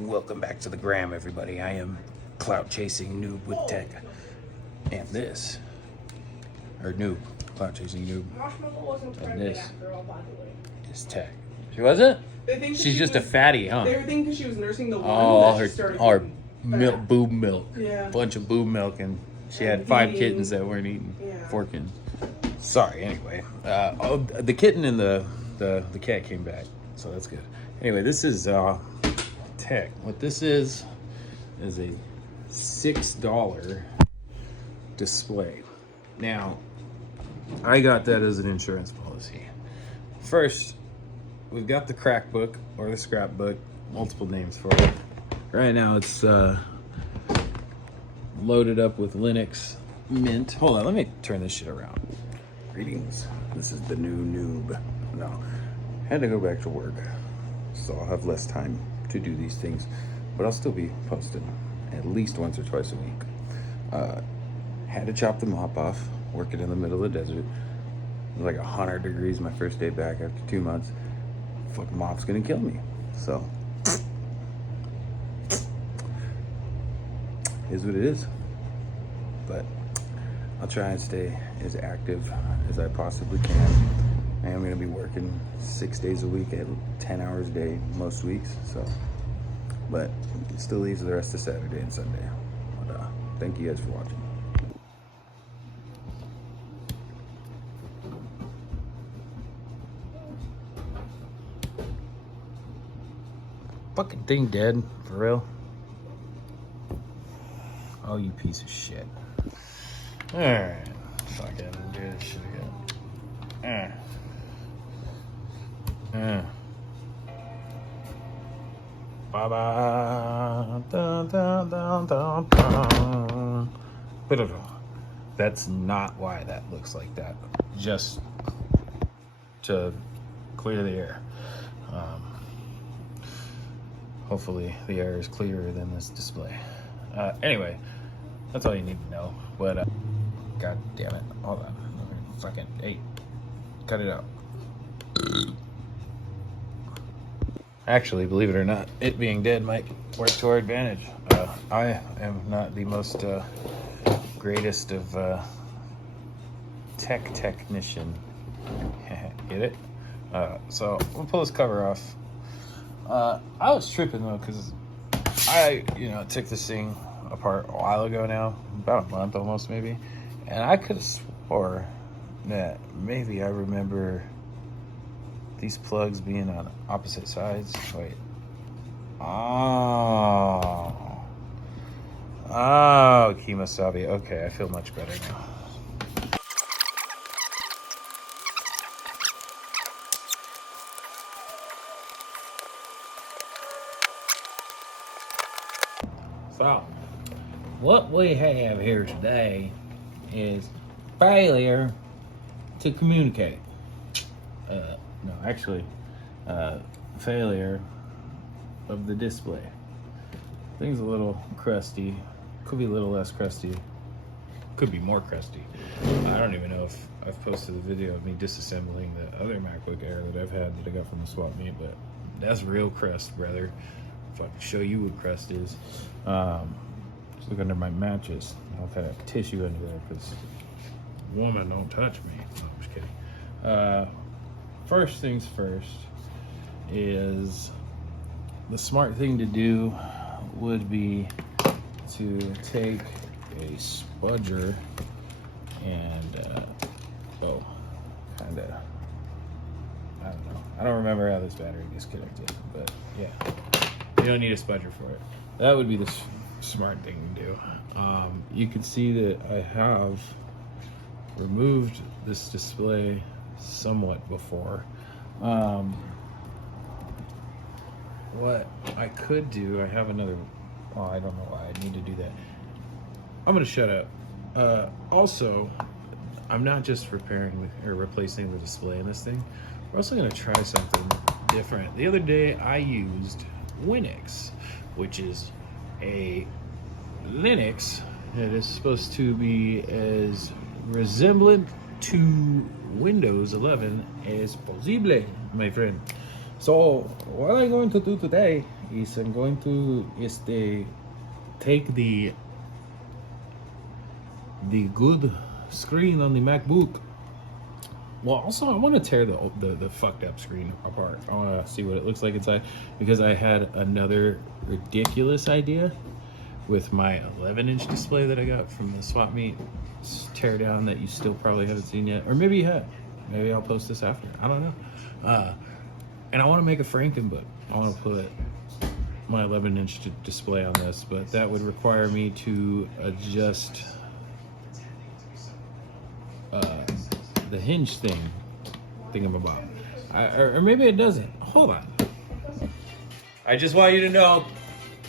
Welcome back to the gram, everybody. I am clout chasing noob with tech, and this, or noob, clout chasing noob, and this is tech. She wasn't? She's just a fatty, huh? They were thinking because she was nursing the one. Oh, her milk, boob milk, bunch of boob milk, and she had 5 kittens that weren't eating 4 kittens. Sorry. Anyway, the kitten and the cat came back, so that's good. Anyway, this is tech. What this is a $6 display. Now, I got that as an insurance policy. First, we've got the crack book or the scrapbook, multiple names for it. Right now, it's loaded up with Linux Mint. Hold on, let me turn this shit around. Greetings. This is the new noob. No, had to go back to work, so I'll have less time to do these things, but I'll still be posting at least once or twice a week. Had to chop the mop off, working in the middle of the desert. It was like 100 degrees my first day back after 2 months. Fucking mop's gonna kill me. So, is what it is. But I'll try and stay as active as I possibly can. I am going to be working 6 days a week at 10 hours a day most weeks, so, but it still leaves the rest of Saturday and Sunday. But thank you guys for watching. Fucking thing dead, for real. Oh, you piece of shit. Alright, fucking do this shit again. Ba-ba, dun, dun, dun, dun, dun. That's not why that looks like that. Just to clear the air. Hopefully the air is clearer than this display. Anyway, that's all you need to know. But god damn it, hold on. Fucking, hey, cut it out. Actually, believe it or not, it being dead might work to our advantage. I am not the most greatest of technician. Get it? So we'll pull this cover off. I was tripping though, because I took this thing apart a while ago now, about a month almost maybe, and I could have swore that maybe I remember these plugs being on opposite sides. Wait. Oh, Kemosabe. Okay, I feel much better now. So, what we have here today is failure to communicate. No, actually, failure of the display. Thing's a little crusty. Could be a little less crusty. Could be more crusty. I don't even know if I've posted a video of me disassembling the other MacBook Air that I've had that I got from the swap meet, but that's real crust, brother. If I can show you what crust is. Just look under my mattress. I'll have tissue under there because woman don't touch me. No, I'm just kidding. First things first is the smart thing to do would be to take a spudger and kind of, I don't know. I don't remember how this battery gets connected, but yeah, you don't need a spudger for it. That would be the smart thing to do. You can see that I have removed this display somewhat before. What I could do, I have another, I don't know why I need to do that. I'm gonna shut up. Also, I'm not just repairing or replacing the display in this thing. We're also gonna try something different. The other day I used Winix, which is a Linux that is supposed to be as resemblant to Windows 11 as possible, my friend. So what I'm going to do today is I'm going to take the good screen on the MacBook. Well, also I want to tear the fucked up screen apart. I want to see what it looks like inside, because I had another ridiculous idea with my 11-inch display that I got from the swap meet tear down that you still probably haven't seen yet, or maybe you have. Maybe I'll post this after. I don't know. And I want to make a Frankenbook. I want to put my 11-inch display on this, but that would require me to adjust the hinge thingamabob. Or maybe it doesn't. Hold on. I just want you to know,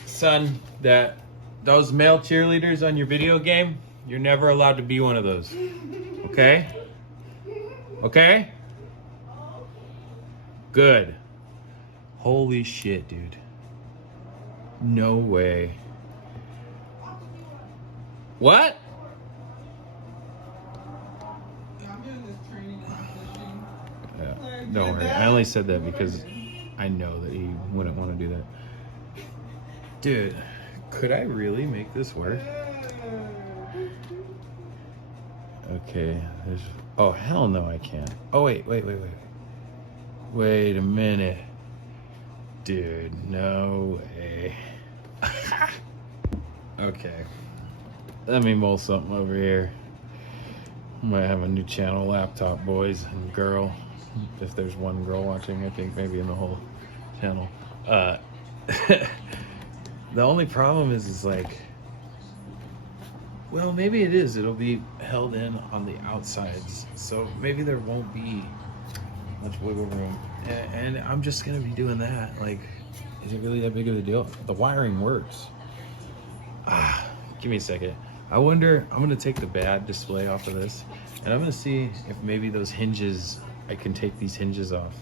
son, that those male cheerleaders on your video game, you're never allowed to be one of those. Okay? Okay? Good. Holy shit, dude. No way. What? Yeah, don't worry. I only said that because I know that he wouldn't want to do that. Dude, could I really make this work? Okay, oh, hell no, I can't. Oh, wait. Wait a minute. Dude, no way. Okay. Let me mull something over here. Might have a new channel laptop, boys and girl. If there's one girl watching, I think maybe in the whole channel. The only problem is like, well, maybe it is. It'll be held in on the outsides, so maybe there won't be much wiggle room. And I'm just gonna be doing that. Like, is it really that big of a deal? The wiring works. Give me a second. I wonder, I'm gonna take the bad display off of this, and I'm gonna see if maybe those hinges, I can take these hinges off,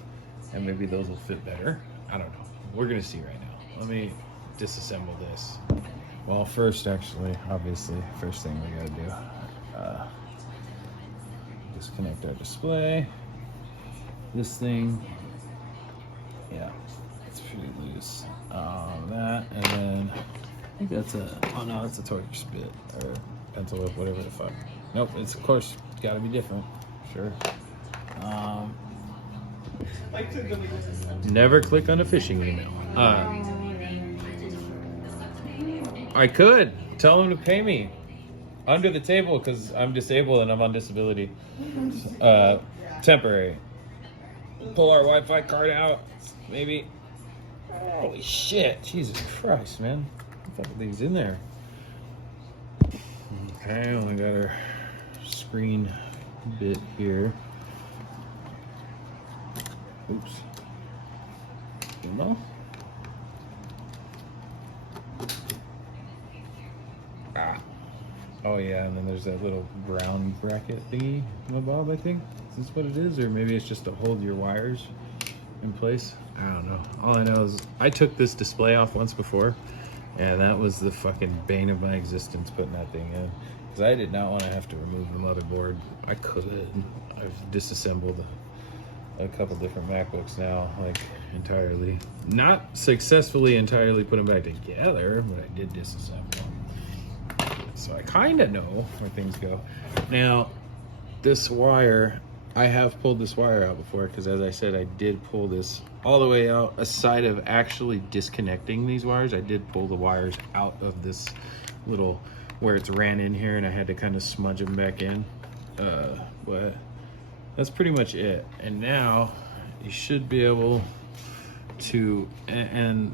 and maybe those will fit better. I don't know. We're gonna see right now. Let me disassemble this. Well, first, actually, obviously, first thing we gotta do, disconnect our display. This thing, yeah, it's pretty loose. That, and then I think that's oh no, that's a Torx bit or pencil whip, whatever the fuck. Nope, it's of course gotta be different. Sure. Never click on a phishing email. I could tell them to pay me under the table because I'm disabled and I'm on disability. Temporary. Pull our Wi-Fi card out, maybe. Holy shit, Jesus Christ, man. What the fuck are these in there? Okay, only got our screen bit here. Oops. You know? Oh yeah, and then there's that little ground bracket thingy, Bob, I think. Is this what it is? Or maybe it's just to hold your wires in place? I don't know. All I know is I took this display off once before, and that was the fucking bane of my existence, putting that thing in. Because I did not want to have to remove the motherboard. I could. I've disassembled a couple different MacBooks now, like entirely. Not successfully entirely put them back together, but I did disassemble them. So I kind of know where things go. Now, this wire, I have pulled this wire out before because, as I said, I did pull this all the way out. Aside of actually disconnecting these wires, I did pull the wires out of this little, where it's ran in here, and I had to kind of smudge them back in. But that's pretty much it. And now you should be able to, and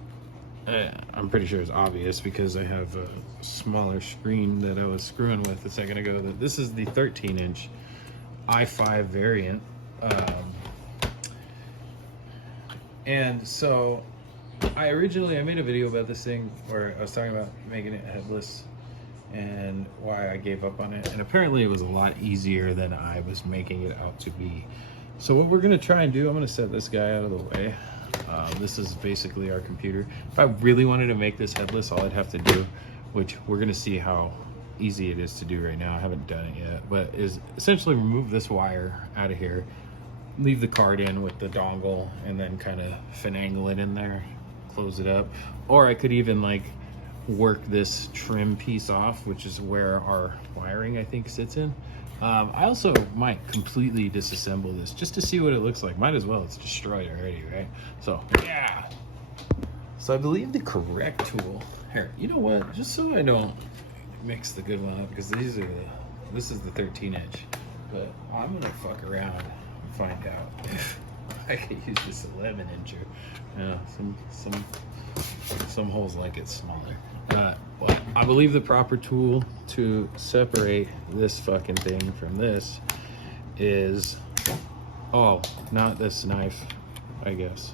I'm pretty sure it's obvious because I have a smaller screen that I was screwing with a second ago. That this is the 13-inch i5 variant, and so I made a video about this thing where I was talking about making it headless and why I gave up on it, and apparently it was a lot easier than I was making it out to be. So what we're gonna try and do, I'm gonna set this guy out of the way. This is basically our computer. If I really wanted to make this headless, all I'd have to do, which we're gonna see how easy it is to do right now, I haven't done it yet, but is essentially remove this wire out of here, leave the card in with the dongle and then kind of finagle it in there, close it up. Or I could even like work this trim piece off, which is where our wiring I think sits in. I also might completely disassemble this just to see what it looks like. Might as well, it's destroyed already, right? So yeah. So I believe the correct tool here, you know what, just so I don't mix the good one up, because this is the 13 inch, but I'm gonna fuck around and find out if I can use this 11 incher. Some holes like it smaller. Well, I believe the proper tool to separate this fucking thing from this is, oh, not this knife, I guess.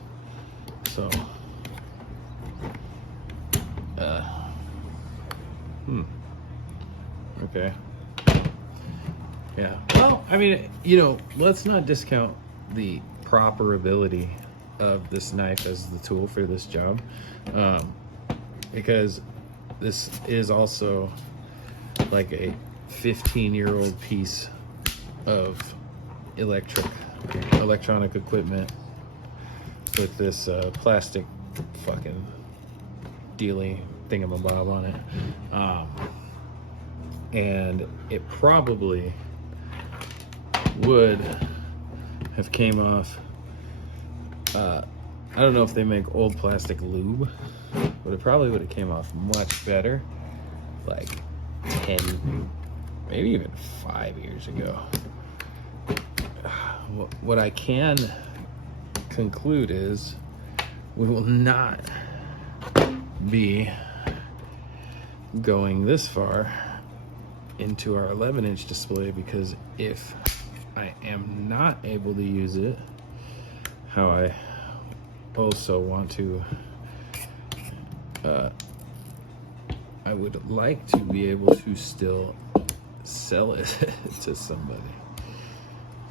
So, okay. Yeah. Well, I mean, you know, let's not discount the proper ability of this knife as the tool for this job, because this is also like a 15-year-old piece of electronic equipment with this plastic fucking dealy thingamabob on it, and it probably would have came off, I don't know if they make old plastic lube, but it probably would have came off much better like 10, maybe even 5 years ago. What I can conclude is we will not be going this far into our 11-inch display, because if I am not able to use it how I also want to, I would like to be able to still sell it to somebody.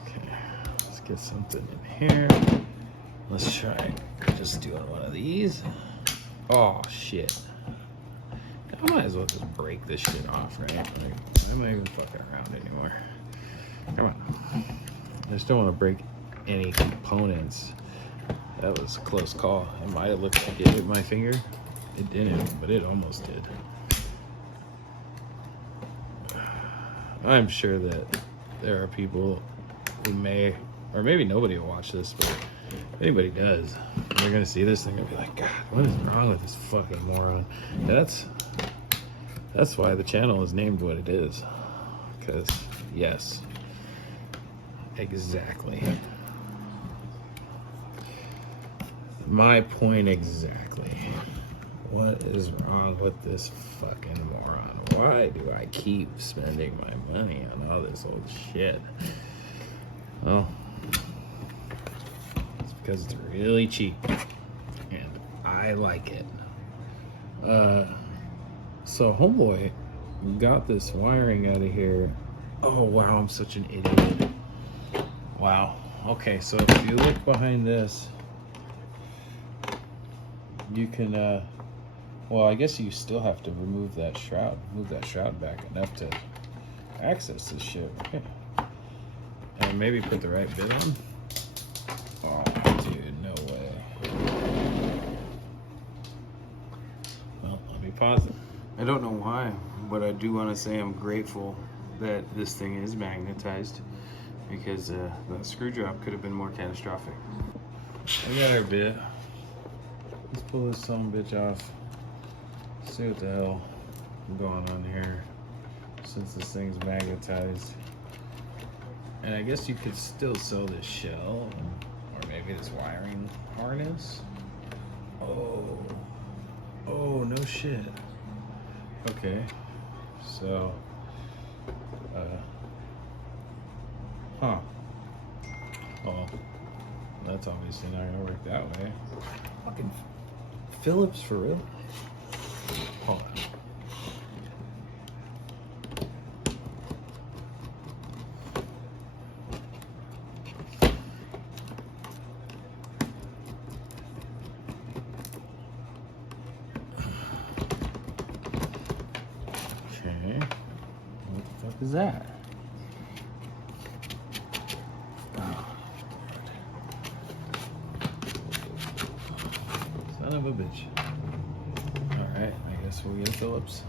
Okay, let's get something in here. Let's try just doing one of these. Oh shit, I might as well just break this shit off, right? Like, I'm not even fucking around anymore. Come on. I just don't want to break any components. That was a close call. It might have looked like it hit my finger. It didn't, but it almost did. I'm sure that there are people who may, or maybe nobody will watch this, but if anybody does, they're gonna see this thing and be like, God, what is wrong with this fucking moron? That's why the channel is named what it is. Because, yes, exactly. My point exactly. What is wrong with this fucking moron? Why do I keep spending my money on all this old shit? Well, it's because it's really cheap and I like it. So homeboy got this wiring out of here. Oh wow, I'm such an idiot. Wow. Okay, so if you look behind this, you can well, I guess you still have to remove that shroud. Move that shroud back enough to access this shit. Okay. And maybe put the right bit on. Oh, dude, no way. Well, let me pause it. I don't know why, but I do want to say I'm grateful that this thing is magnetized, because that screw drop could have been more catastrophic. I got our bit. Let's pull this son of a bitch off. See what the hell is going on here, since this thing's magnetized. And I guess you could still sell this shell, or maybe this wiring harness. Oh, no shit. Okay, so, well, that's obviously not gonna work that way. Fucking Phillips for real? Hold on. Okay, what the fuck is that? Oh, a bitch. Alright, I guess we'll get a Phillips.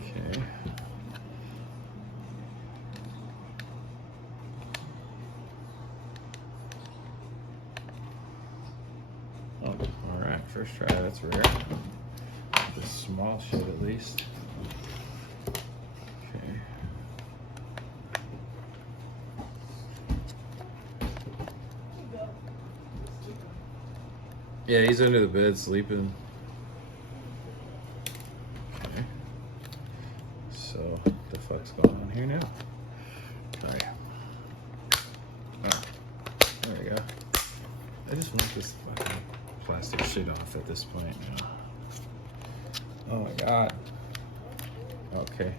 Okay. Oh, alright, first try, that's rare. The small shit at least. Okay. Yeah, he's under the bed sleeping. Okay. So, what the fuck's going on here now? Alright. Oh, there we go. I just want this fucking plastic shit off at this point now. Oh my god. Okay.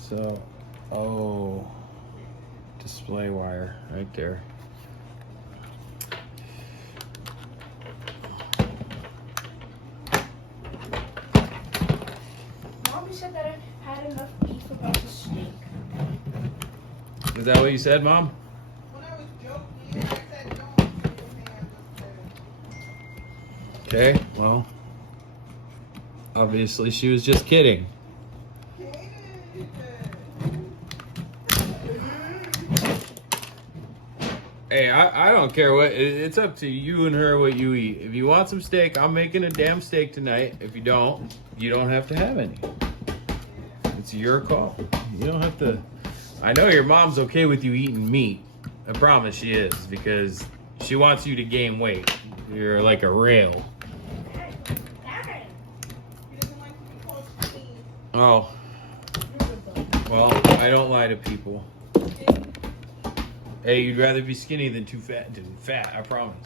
So, oh, display wire right there. Mom said that I had enough beef about the steak. Is that what you said, Mom? When I was joking, I said don't. Okay, well, obviously she was just kidding. Hey, I don't care what, it's up to you and her what you eat. If you want some steak, I'm making a damn steak tonight. If you don't have to have any. It's your call. You don't have to. I know your mom's okay with you eating meat. I promise she is, because she wants you to gain weight. You're like a rail. Oh. Well, I don't lie to people. Hey, you'd rather be skinny than too fat than fat, I promise.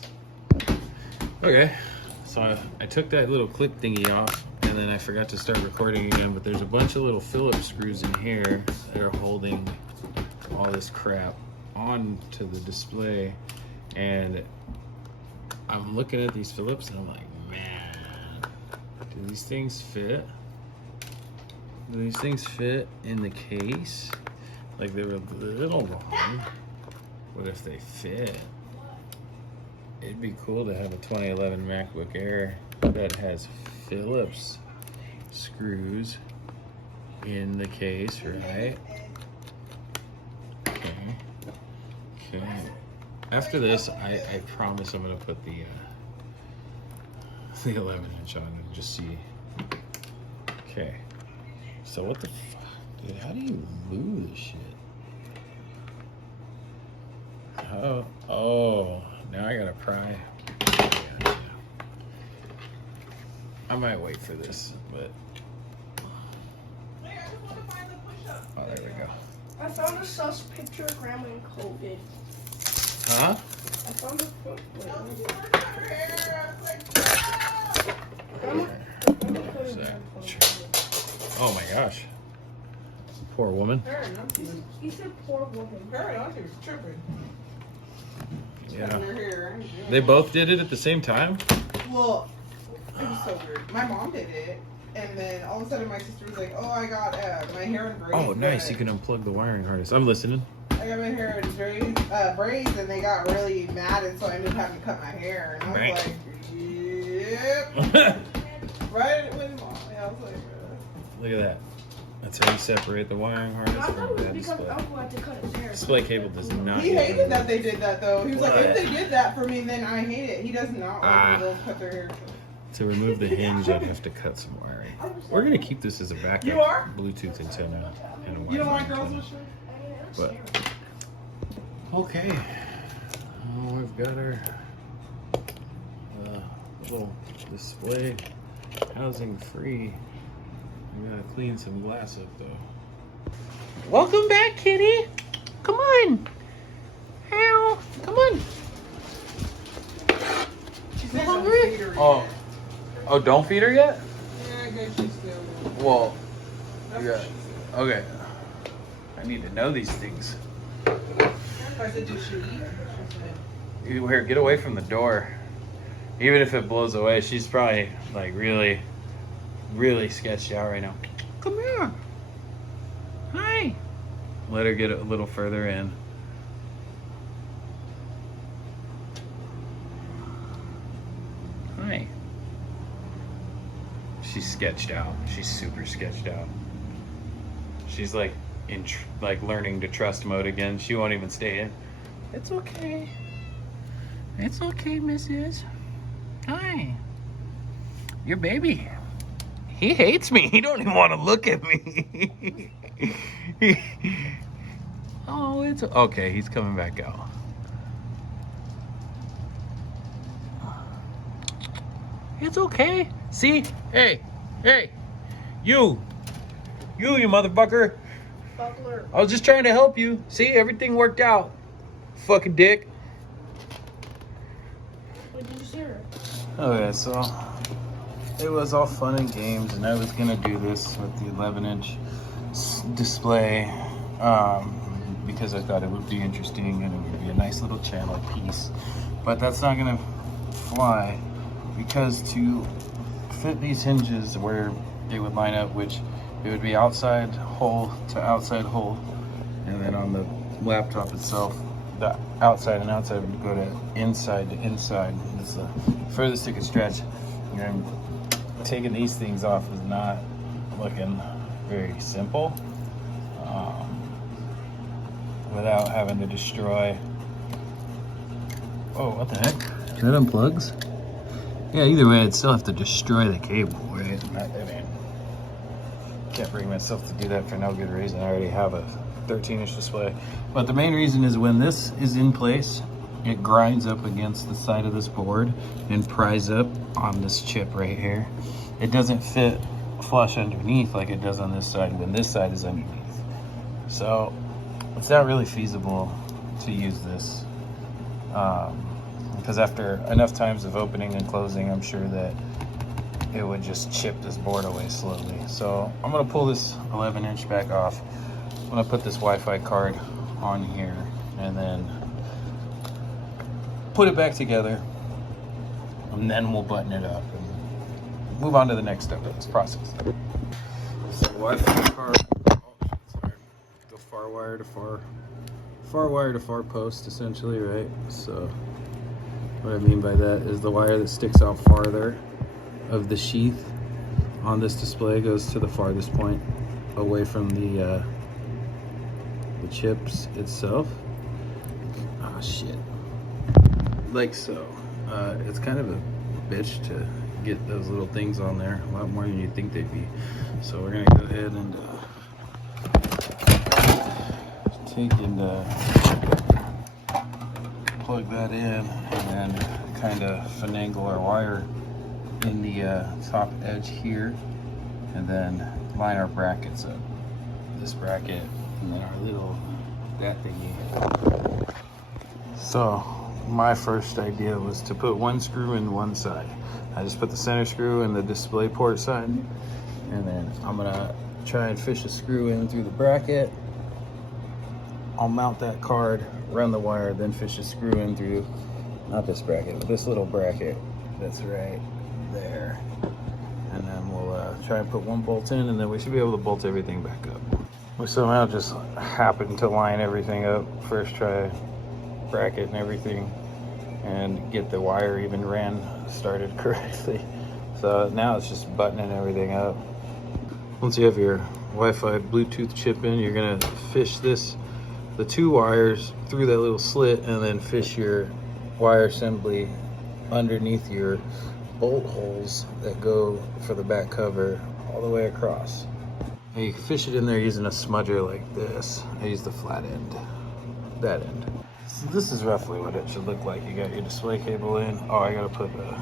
Okay, so I took that little clip thingy off, and then I forgot to start recording again, but there's a bunch of little Phillips screws in here that are holding all this crap onto the display, and I'm looking at these Phillips and I'm like, man, do these things fit? Do these things fit in the case? Like, they were a little long. What if they fit? It'd be cool to have a 2011 MacBook Air that has Phillips screws in the case, right? Okay. Okay. After this, I promise I'm gonna put the 11-inch on and just see. Okay. So what the fuck, dude? How do you move this shit? Oh, now I gotta pry. I might wait for this, but. Oh, there we go. I found a sus picture of Grandma in COVID. Huh? I found a photo. Oh my gosh. Poor woman. He said poor woman. Her auntie was tripping. Yeah. They both did it at the same time? Well, it was so weird. My mom did it, and then all of a sudden my sister was like, "Oh, I got my hair in braids." Oh, nice. You can unplug the wiring harness. I'm listening. I got my hair in braids, and they got really mad, and so I ended up having to cut my hair. And I was like, "Yep." Right when mom, I was like, Look at that. That's how you separate the wiring harness I thought from it was the because display. Uncle had to cut his hair. Display cable does not. He hated that they did that though. He was like, What? if they did that for me, then I hate it. He does not like when girls cut their hair. To remove the hinge, I'd have to cut some wiring. We're gonna keep this as a backup You are? Bluetooth antenna and a Wi-Fi You don't like girls antenna. with shit? But okay, oh, we've got our little display housing free. We gotta clean some glass up though. Welcome back, kitty. Come on. Ow. Come on. She's You not hungry? gonna feed her Oh. yet. Oh, don't feed her yet? Yeah, I guess she's still. Well, That's yeah. what she said. Okay. I need to know these things. I said, did she eat? She said, Here, get away from the door. Even if it blows away, she's probably like really, really sketched out right now. Come here. Hi. Let her get a little further in. Hi. She's sketched out. She's super sketched out. She's like in like learning to trust mode again. She won't even stay in. It's okay. It's okay, Mrs. Hi. Your baby. He hates me. He don't even want to look at me. Oh, it's okay. He's coming back out. It's okay. See? Hey. Hey. You motherfucker. Buckler. I was just trying to help you. See? Everything worked out. Fucking dick. What did you say? Okay, so it was all fun and games, and I was gonna do this with the 11-inch display because I thought it would be interesting and it would be a nice little channel piece. But that's not gonna fly because to fit these hinges where they would line up, which it would be outside hole to outside hole, and then on the laptop itself, the outside and outside would go to inside. It's the furthest it could stretch. And taking these things off is not looking very simple without having to destroy. Oh, what the heck? That unplugs? Yeah, either way, I'd still have to destroy the cable, right? I mean, can't bring myself to do that for no good reason. I already have a 13-inch display. But the main reason is when this is in place, it grinds up against the side of this board and pries up on this chip right here. It doesn't fit flush underneath like it does on this side when this side is underneath. So it's not really feasible to use this because after enough times of opening and closing, I'm sure that it would just chip this board away slowly. So I'm gonna pull this 11-inch back off. I'm gonna put this Wi-Fi card on here and then put it back together, and then we'll button it up and move on to the next step of this process. So Wi-Fi card, sorry, go far wire to far post essentially, right? So what I mean by that is the wire that sticks out farther of the sheath on this display goes to the farthest point away from the chips itself. Oh shit. Like so. It's kind of a bitch to get those little things on there, a lot more than you'd think they'd be. So we're gonna go ahead and take and plug that in and then kind of finagle our wire in the top edge here, and then line our brackets up. This bracket and then our little that thingy. So my first idea was to put one screw in one side. I just put the center screw in the display port side, and then I'm gonna try and fish a screw in through the bracket. I'll mount that card, run the wire, then fish a screw in through, not this bracket, but this little bracket that's right there. And then we'll try and put one bolt in, and then we should be able to bolt everything back up. We somehow just happened to line everything up. First try bracket and everything, and get the wire even started correctly. So now it's just buttoning everything up. Once you have your Wi-Fi Bluetooth chip in, you're gonna fish the two wires through that little slit, and then fish your wire assembly underneath your bolt holes that go for the back cover all the way across. And you can fish it in there using a smudger like this. I use the flat end, that end. So this is roughly what it should look like. You got your display cable in. Oh, I gotta put a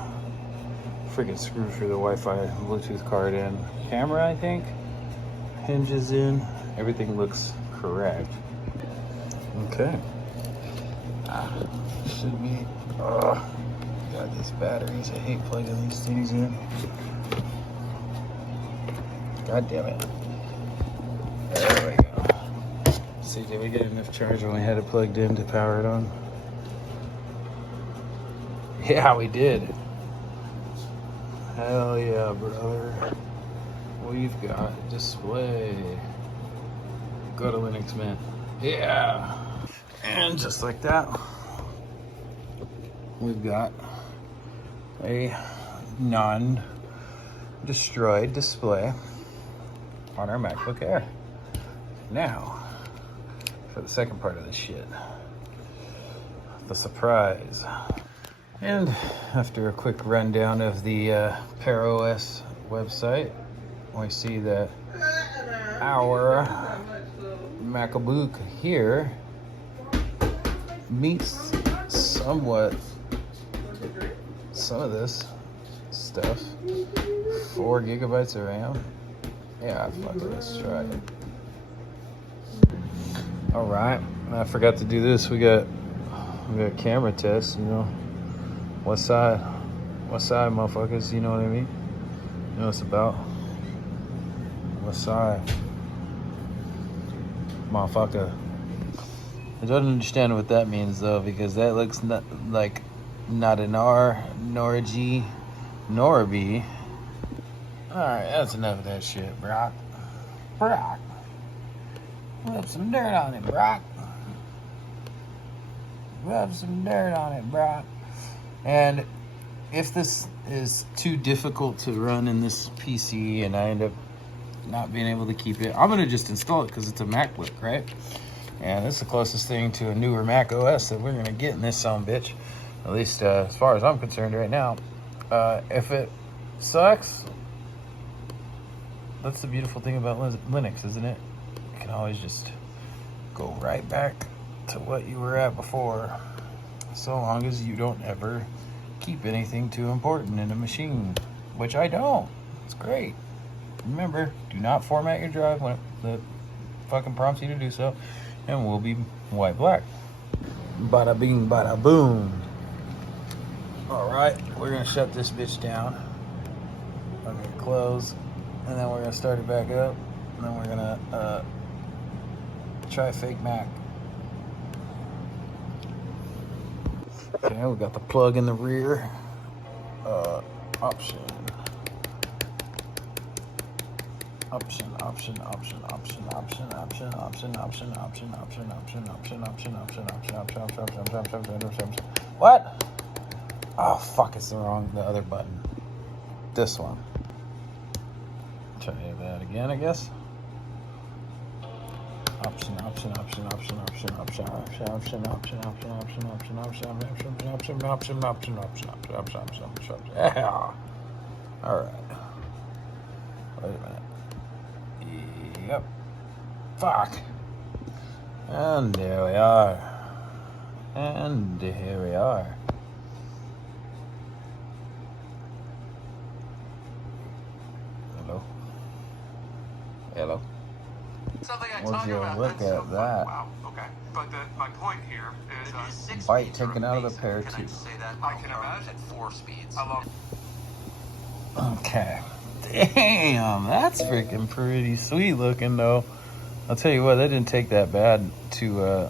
freaking screw for the Wi-Fi Bluetooth card in. Camera, I think, hinges in. Everything looks correct. Okay. Should be. God, these batteries. I hate plugging these things in. God damn it. There we go. See, did we get enough charge when we had it plugged in to power it on? Yeah, we did. Hell yeah, brother. we've got display. Go to Linux Mint. Yeah. And just like that, we've got a non-destroyed display on our MacBook Air. Now, for the second part of this shit, the surprise. And after a quick rundown of the pearos website, we see that our MacBook here meets somewhat some of this stuff. 4 gigabytes of RAM. Yeah, fuck it, let's try it. Alright, I forgot to do this. We got camera tests, you know. What side, motherfuckers, you know what I mean? You know what it's about? What side? Motherfucker. I don't understand what that means though, because that looks not like not an R, nor a G, nor a B. Alright, that's enough of that shit, Brock. Brock. Rub some dirt on it, Brock. Rub some dirt on it, Brock. And if this is too difficult to run in this PC and I end up not being able to keep it, I'm gonna just install it because it's a MacBook, right? And it's the closest thing to a newer MacOS that we're gonna get in this bitch. At least as far as I'm concerned right now. If it sucks, that's the beautiful thing about Linux, isn't it? You can always just go right back to what you were at before, so long as you don't ever keep anything too important in a machine, which I don't. It's great. Remember, do not format your drive when it fucking prompts you to do so, and we'll be white black. Bada bing, bada boom. Alright, we're gonna shut this bitch down. I'm gonna close, and then we're gonna start it back up, and then we're gonna try fake Mac. Okay, we got the plug in the rear. Option. What? Oh fuck, it's the other button. This one. Try that again, I guess. Option. Yeah. All right. Wait a minute. Yep. Fuck. And there we are. And here we are. Hello. Hello. Would you look at that? Wow. Okay. But my point here is bite taken out of the pear too. I can imagine 4 speeds. Okay. Damn, that's freaking pretty sweet looking though. I'll tell you what, that didn't take that bad to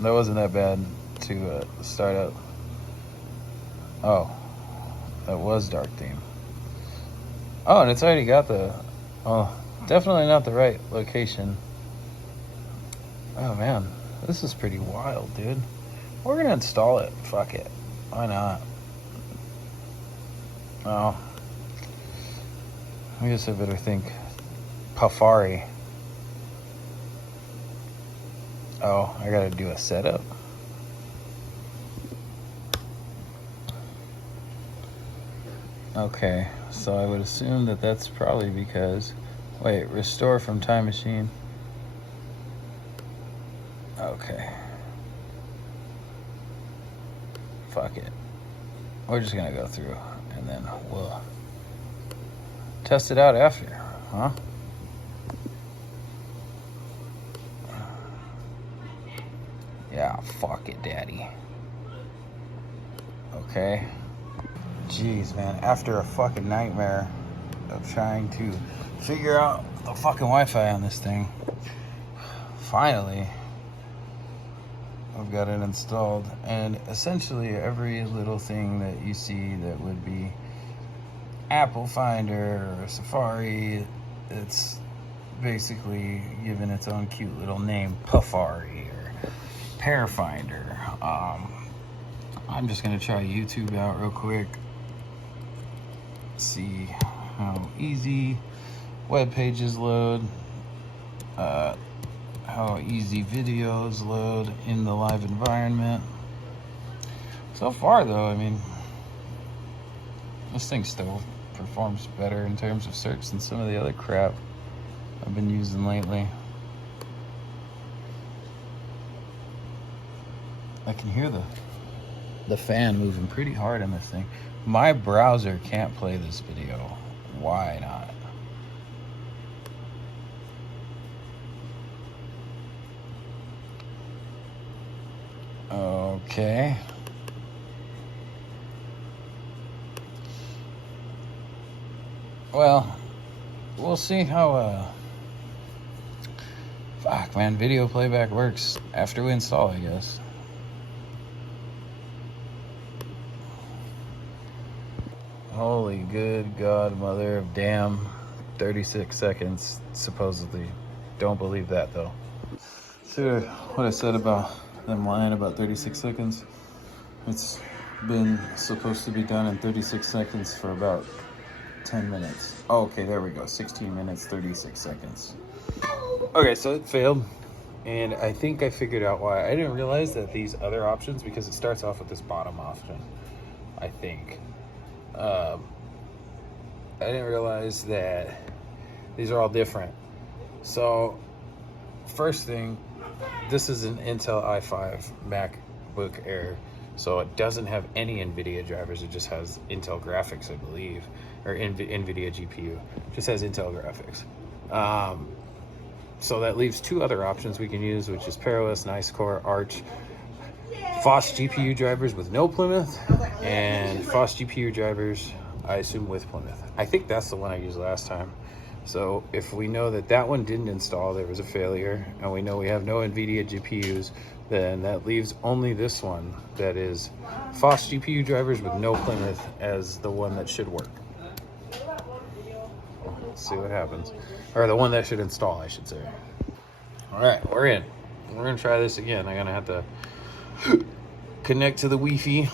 that wasn't that bad to start up. Oh, that was dark theme. Oh, and it's already got the definitely not the right location. Oh man, this is pretty wild, dude. We're gonna install it. Fuck it. Why not? Oh, I guess I better think Pafari. Oh, I gotta do a setup. Okay, so I would assume that that's probably because... Wait, restore from time machine. Okay. Fuck it. We're just gonna go through and then we'll test it out after, huh? Yeah, fuck it, daddy. Okay. Jeez, man, after a fucking nightmare of trying to figure out the fucking Wi-Fi on this thing, finally I've got it installed, and essentially every little thing that you see that would be Apple Finder or Safari it's basically given its own cute little name, Pafari or Parafinder. I'm just gonna try YouTube out real quick, see how easy web pages load, how easy videos load in the live environment. So far though, I mean, this thing still performs better in terms of search than some of the other crap I've been using lately. I can hear the fan moving pretty hard on this thing. My browser can't play this video. Why not? Okay. Well, we'll see how fuck, man, video playback works after we install, I guess. Holy good God, mother of damn, 36 seconds, supposedly. Don't believe that, though. So, what I said about them lying about 36 seconds, it's been supposed to be done in 36 seconds for about 10 minutes. Oh, okay, there we go. 16 minutes, 36 seconds. Okay, so it failed. And I think I figured out why. I didn't realize that these other options, because it starts off with this bottom option, I think. I didn't realize that these are all different. So, first thing, this is an Intel i5 MacBook Air. So it doesn't have any NVIDIA drivers. It just has Intel graphics, I believe, or NVIDIA GPU. It just has Intel graphics. So that leaves two other options we can use, which is pearos, Nice Core, Arch, FOSS GPU drivers with no Plymouth, and FOSS GPU drivers, I assume, with Plymouth. I think that's the one I used last time. So if we know that that one didn't install, there was a failure, and we know we have no NVIDIA GPUs, then that leaves only this one that is FOSS GPU drivers with no Plymouth as the one that should work. Let's see what happens. Or the one that should install, I should say. All right, we're in. We're gonna try this again. I'm gonna have to connect to the Wi-Fi.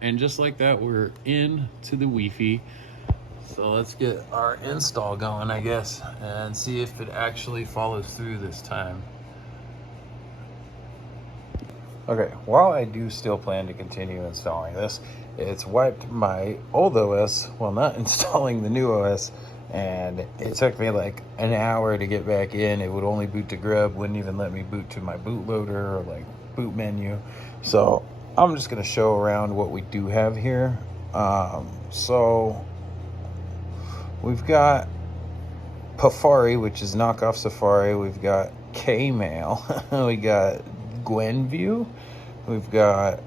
And just like that, we're in to the Wi-Fi. So let's get our install going, I guess, and see if it actually follows through this time. Okay, while I do still plan to continue installing this, it's wiped my old OS while not installing the new OS, and it took me like an hour to get back in. It would only boot to grub, wouldn't even let me boot to my bootloader or like boot menu. So I'm just gonna show around what we do have here. So we've got Pafari, which is knockoff Safari. We've got Kmail. We got Gwenview. We've got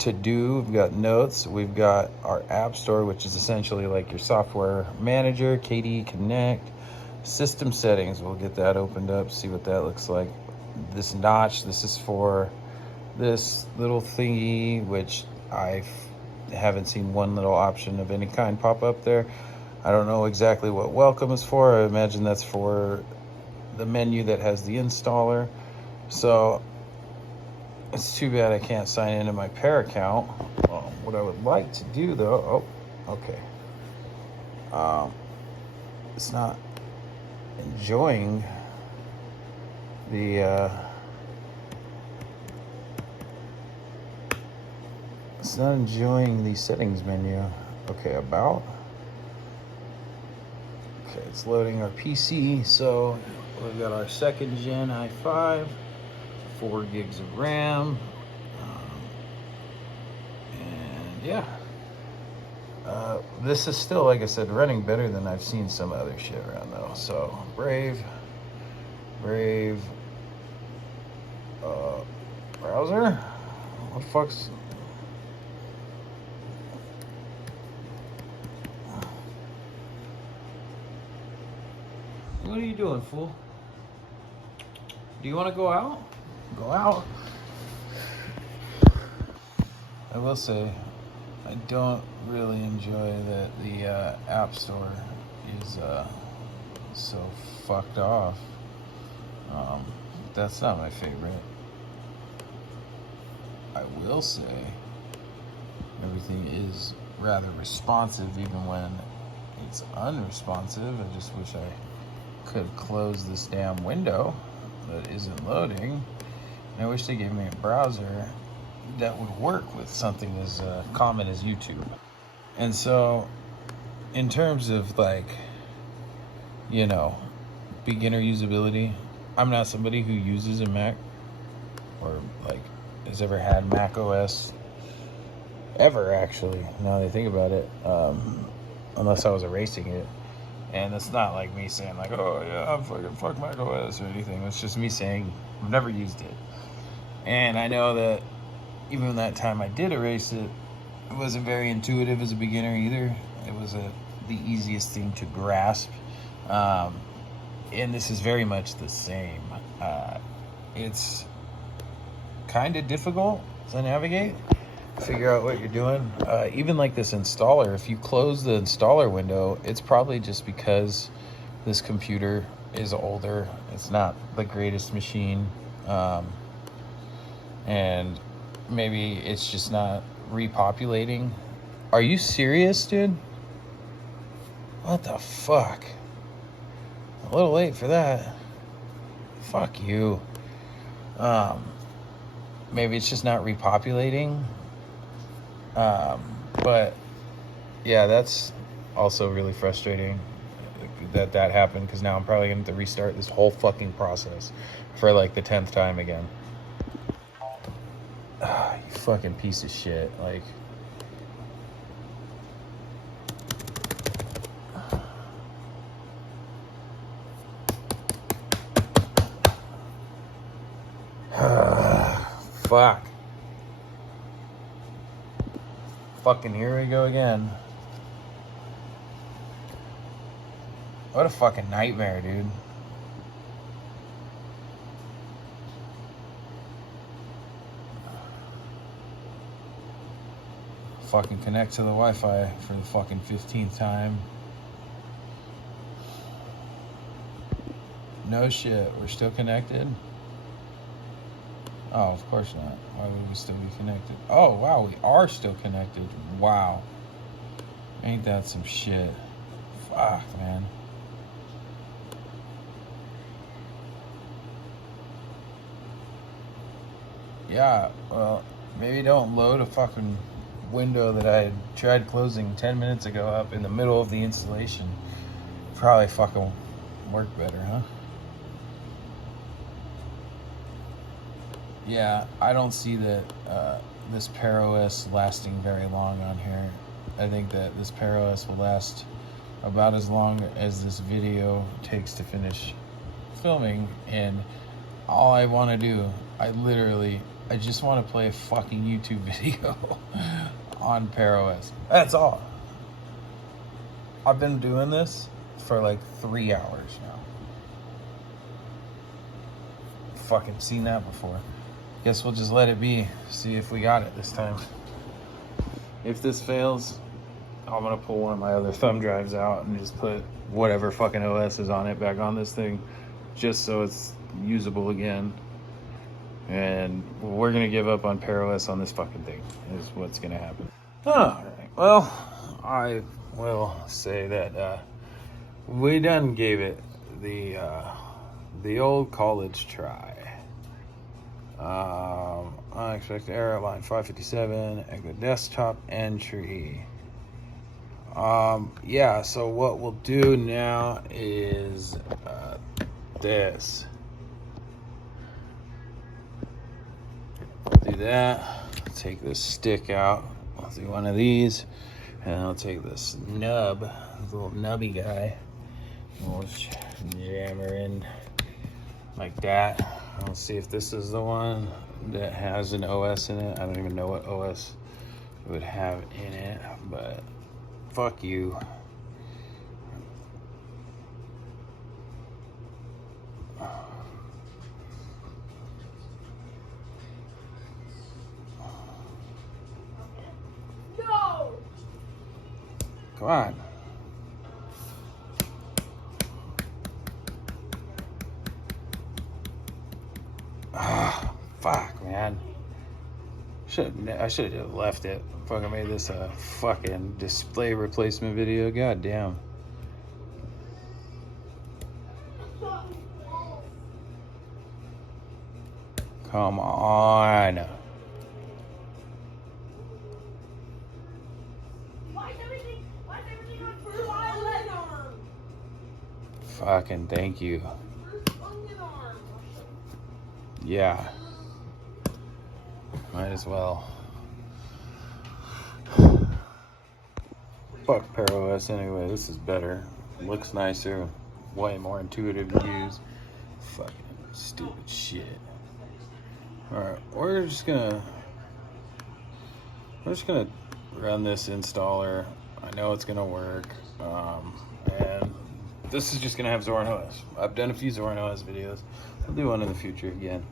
To Do. We've got Notes. We've got our App Store, which is essentially like your software manager. KDE Connect. System settings. We'll get that opened up, see what that looks like. This notch, this is for this little thingy, which I haven't seen one little option of any kind pop up there. I don't know exactly what welcome is for. I imagine that's for the menu that has the installer. So it's too bad I can't sign into my Pair account. What I would like to do though, okay. It's not enjoying the settings menu. Okay, about. Okay, it's loading our PC. So we've got our 2nd gen i5, 4 gigs of RAM, and yeah, this is still, like I said, running better than I've seen some other shit around though. So Brave, browser. What the fuck's? What are you doing, fool? Do you want to go out? Go out. I will say, I don't really enjoy that the App Store is so fucked off. That's not my favorite. I will say everything is rather responsive even when it's unresponsive. I just wish I could close this damn window that isn't loading. And I wish they gave me a browser that would work with something as common as YouTube. And so, in terms of like, you know, beginner usability, I'm not somebody who uses a Mac or like has ever had macOS ever, actually, now that I think about it, unless I was erasing it. And it's not like me saying like, oh yeah, I'm fuck macOS or anything. It's just me saying I've never used it. And I know that even that time I did erase it, it wasn't very intuitive as a beginner either. It was the easiest thing to grasp. And this is very much the same. It's kind of difficult to navigate, figure out what you're doing. Even like this installer, if you close the installer window, it's probably just because this computer is older. It's not the greatest machine. And maybe it's just not repopulating. Are you serious, dude? What the fuck? A little late for that. Fuck you. Maybe it's just not repopulating. But yeah, that's also really frustrating that happened, because now I'm probably going to have to restart this whole fucking process for like the 10th time again. You fucking piece of shit. Like, fuck. Fucking here we go again. What a fucking nightmare, dude. Fucking connect to the Wi-Fi for the fucking 15th time. No shit, we're still connected? Oh, of course not. Why would we still be connected? Oh, wow, we are still connected. Wow. Ain't that some shit? Fuck, man. Yeah, well, maybe don't load a fucking window that I had tried closing 10 minutes ago up in the middle of the installation. Probably fucking work better, huh? Yeah, I don't see that this pearos lasting very long on here. I think that this pearos will last about as long as this video takes to finish filming, and all I want to do, I just want to play a fucking YouTube video on pearos. That's all. I've been doing this for like 3 hours now. Fucking seen that before. Guess we'll just let it be. See if we got it this time. If this fails, I'm gonna pull one of my other thumb drives out and just put whatever fucking OS is on it back on this thing, just so it's usable again. And we're gonna give up on pearos on this fucking thing, is what's gonna happen. Alright, well, I will say that we done gave it the old college try. Unexpected error, line 557, exit desktop entry. Yeah, so what we'll do now is this. I'll do that. Take this stick out. I'll do one of these, and I'll take this nub, this little nubby guy, and we'll jam her in like that. I'll see if this is the one that has an OS in it. I don't even know what OS it would have in it, but fuck you. No! on. Ah, fuck, man. I should have left it. Fucking made this a fucking display replacement video. God damn. Come on. Why is everything on first arm? Fucking thank you. First onion arm. Yeah. Might as well. Fuck pearos anyway. This is better. Looks nicer. Way more intuitive to use. Fucking stupid shit. Alright, we're just gonna run this installer. I know it's gonna work. And this is just gonna have Zorin OS. I've done a few Zorin OS videos. I'll do one in the future again.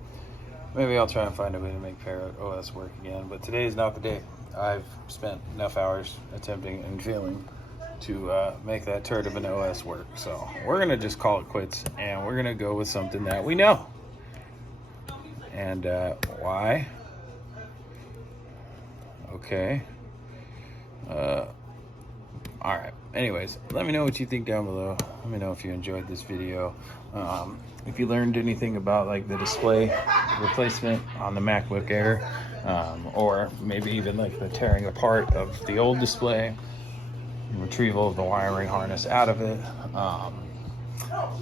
Maybe I'll try and find a way to make pearos work again, but today is not the day. I've spent enough hours attempting and failing to make that turd of an OS work. So we're gonna just call it quits, and we're gonna go with something that we know. And why? Okay. Alright. Anyways, let me know what you think down below. Let me know if you enjoyed this video. If you learned anything about like the display replacement on the MacBook Air, or maybe even like the tearing apart of the old display, retrieval of the wiring harness out of it,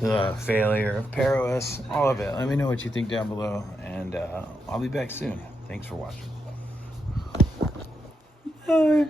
the failure of pearos, all of it. Let me know what you think down below, and I'll be back soon. Thanks for watching. Bye.